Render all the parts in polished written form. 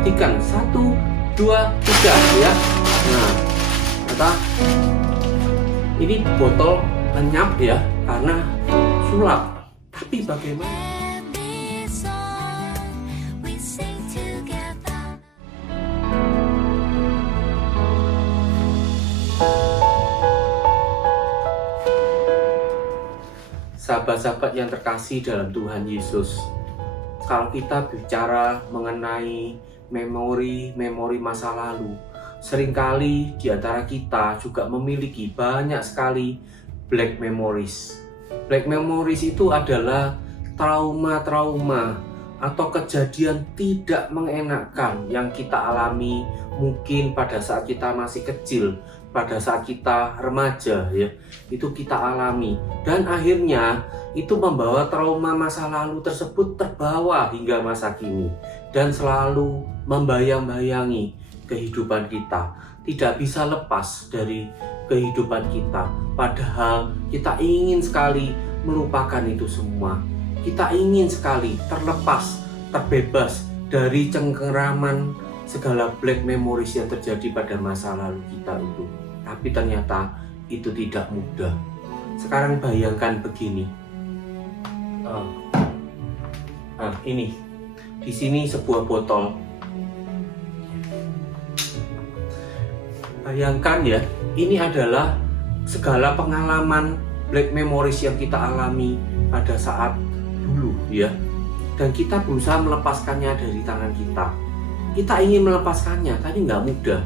perhatikan, 1, 2, 3 ya. Nah, ternyata ini botol lenyap ya karena sulap. Tapi bagaimana? Sahabat-sahabat yang terkasih dalam Tuhan Yesus, kalau kita bicara mengenai memori masa lalu, seringkali di antara kita juga memiliki banyak sekali black memories. Black memories itu adalah trauma-trauma atau kejadian tidak mengenakan yang kita alami mungkin pada saat kita masih kecil, pada saat kita remaja ya, itu kita alami dan akhirnya itu membawa trauma masa lalu tersebut terbawa hingga masa kini dan selalu membayang-bayangi kehidupan kita, tidak bisa lepas dari kehidupan kita. Padahal kita ingin sekali melupakan itu semua, kita ingin sekali terlepas, terbebas dari cengkeraman segala black memories yang terjadi pada masa lalu kita itu. Tapi ternyata itu tidak mudah. Sekarang bayangkan begini. Ini di sini sebuah botol. Bayangkan ya, ini adalah segala pengalaman black memories yang kita alami pada saat dulu ya. Dan kita berusaha melepaskannya dari tangan kita. Kita ingin melepaskannya, tapi nggak mudah.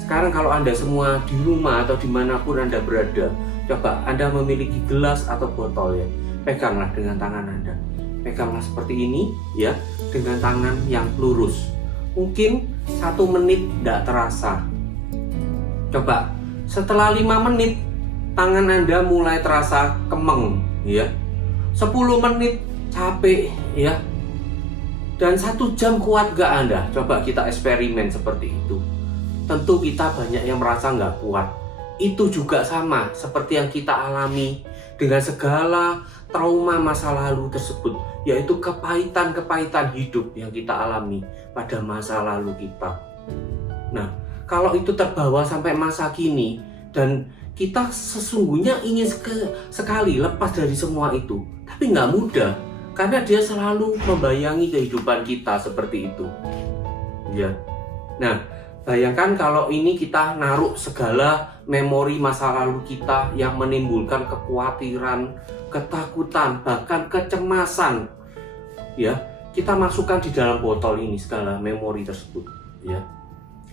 Sekarang kalau Anda semua di rumah atau dimanapun Anda berada, coba Anda memiliki gelas atau botol ya, peganglah dengan tangan Anda. Peganglah seperti ini ya, dengan tangan yang lurus. Mungkin 1 menit tidak terasa. Coba setelah 5 menit tangan Anda mulai terasa kemeng ya. 10 menit capek ya. Dan 1 jam kuat gak Anda? Coba kita eksperimen seperti itu. Tentu kita banyak yang merasa nggak kuat. Itu juga sama seperti yang kita alami dengan segala trauma masa lalu tersebut, yaitu kepahitan-kepahitan hidup yang kita alami pada masa lalu kita. Nah, kalau itu terbawa sampai masa kini dan kita sesungguhnya ingin sekali lepas dari semua itu, tapi nggak mudah karena dia selalu membayangi kehidupan kita seperti itu. Ya. Nah, bayangkan kalau ini kita naruh segala memori masa lalu kita yang menimbulkan kekhawatiran, ketakutan, bahkan kecemasan. Ya, kita masukkan di dalam botol ini segala memori tersebut, ya.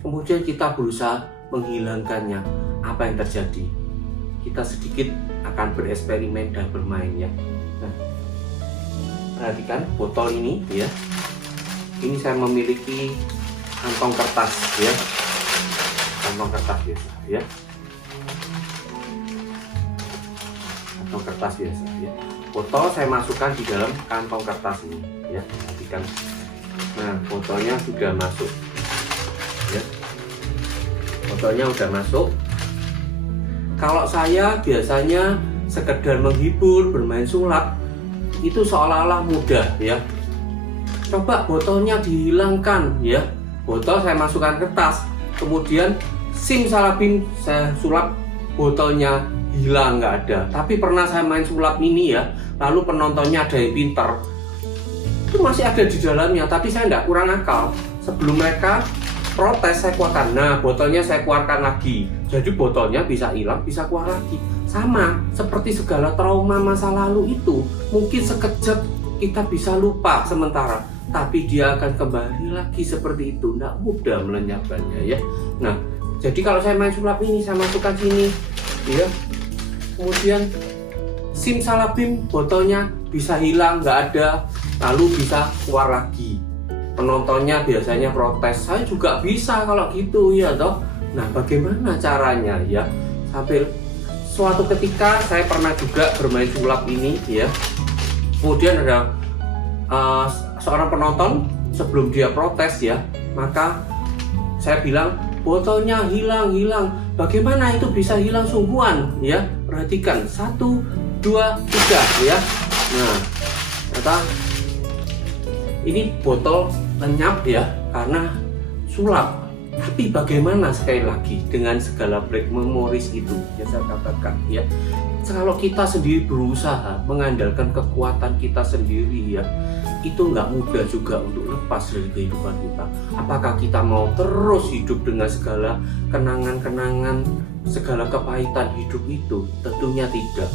Kemudian kita berusaha menghilangkannya. Apa yang terjadi? Kita sedikit akan bereksperimen dan bermain ya. Nah, perhatikan botol ini ya. Ini saya memiliki kantong kertas ya, kantong kertas biasa ya, kantong kertas biasa ya. Botol saya masukkan di dalam kantong kertas ini ya, perhatikan. Nah, botolnya sudah masuk ya, botolnya sudah masuk. Kalau saya biasanya sekedar menghibur, bermain sulap, itu seolah-olah mudah ya. Coba botolnya dihilangkan ya. Botol saya masukkan kertas, kemudian simsalabim saya sulap, botolnya hilang, nggak ada. Tapi pernah saya main sulap ini ya, lalu penontonnya ada yang pinter, itu masih ada di dalamnya, tapi saya nggak kurang akal. Sebelum mereka protes, saya keluarkan. Nah, botolnya saya keluarkan lagi, jadi botolnya bisa hilang, bisa keluar lagi. Sama seperti segala trauma masa lalu itu, mungkin sekejap kita bisa lupa sementara, tapi dia akan kembali lagi seperti itu. Nggak mudah melenyapkannya ya. Nah, jadi kalau saya main sulap ini, saya masukkan sini ya, kemudian simsalabim botolnya bisa hilang, nggak ada, lalu bisa keluar lagi. Penontonnya biasanya protes, saya juga bisa kalau gitu ya toh. Nah, bagaimana caranya ya? Sampai suatu ketika saya pernah juga bermain sulap ini ya, kemudian ada seorang penonton, sebelum dia protes ya, maka saya bilang botolnya hilang. Bagaimana itu bisa hilang sungguhan ya? Perhatikan, 1, 2, 3 ya. Nah, ternyata ini botol lenyap ya, karena sulap. Tapi bagaimana sekali lagi dengan segala black memories itu, ya saya katakan ya, kalau kita sendiri berusaha mengandalkan kekuatan kita sendiri ya, itu nggak mudah juga untuk lepas dari kehidupan kita. Apakah kita mau terus hidup dengan segala kenangan-kenangan, segala kepahitan hidup itu? Tentunya tidak.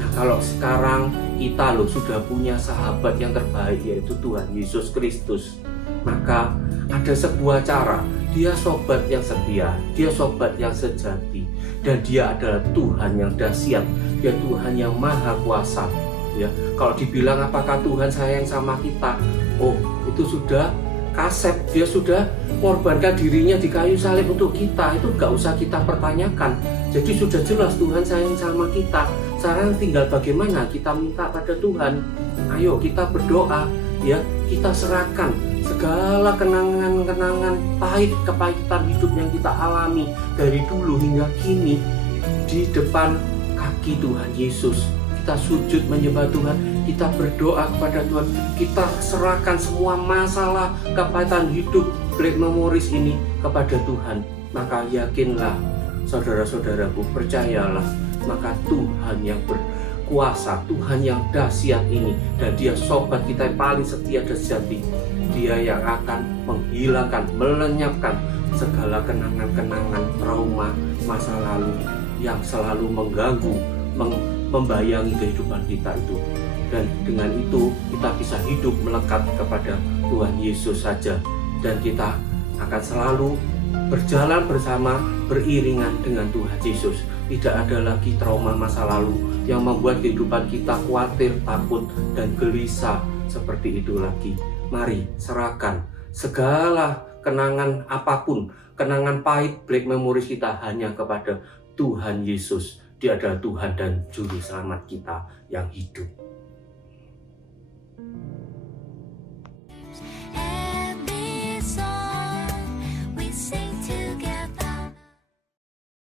Nah, kalau sekarang kita sudah punya sahabat yang terbaik, yaitu Tuhan Yesus Kristus, maka ada sebuah cara. Dia sobat yang setia, dia sobat yang sejati, dan dia adalah Tuhan yang dahsyat, dia Tuhan yang maha kuasa. Ya, kalau dibilang apakah Tuhan sayang sama kita? Oh, itu sudah kasep, dia sudah mengorbankan dirinya di kayu salib untuk kita. Itu nggak usah kita pertanyakan. Jadi sudah jelas Tuhan sayang sama kita. Sekarang tinggal bagaimana kita minta pada Tuhan. Ayo kita berdoa, ya, kita serahkan segala kenangan-kenangan pahit, kepahitan hidup yang kita alami dari dulu hingga kini di depan kaki Tuhan Yesus. Kita sujud menyembah Tuhan, kita berdoa kepada Tuhan, kita serahkan semua masalah kepahitan hidup black memories ini kepada Tuhan. Maka yakinlah saudara-saudaraku, percayalah, maka Tuhan yang berkuasa, Tuhan yang dahsyat ini, dan dia sobat kita yang paling setia dan sejati, dia yang akan menghilangkan, melenyapkan segala kenangan-kenangan trauma masa lalu yang selalu mengganggu, membayangi kehidupan kita itu. Dan dengan itu kita bisa hidup melekat kepada Tuhan Yesus saja, dan kita akan selalu berjalan bersama, beriringan dengan Tuhan Yesus. Tidak ada lagi trauma masa lalu yang membuat kehidupan kita khawatir, takut, dan gelisah seperti itu lagi. Mari serahkan segala kenangan apapun, kenangan pahit, black memories kita hanya kepada Tuhan Yesus. Dia adalah Tuhan dan Juru Selamat kita yang hidup.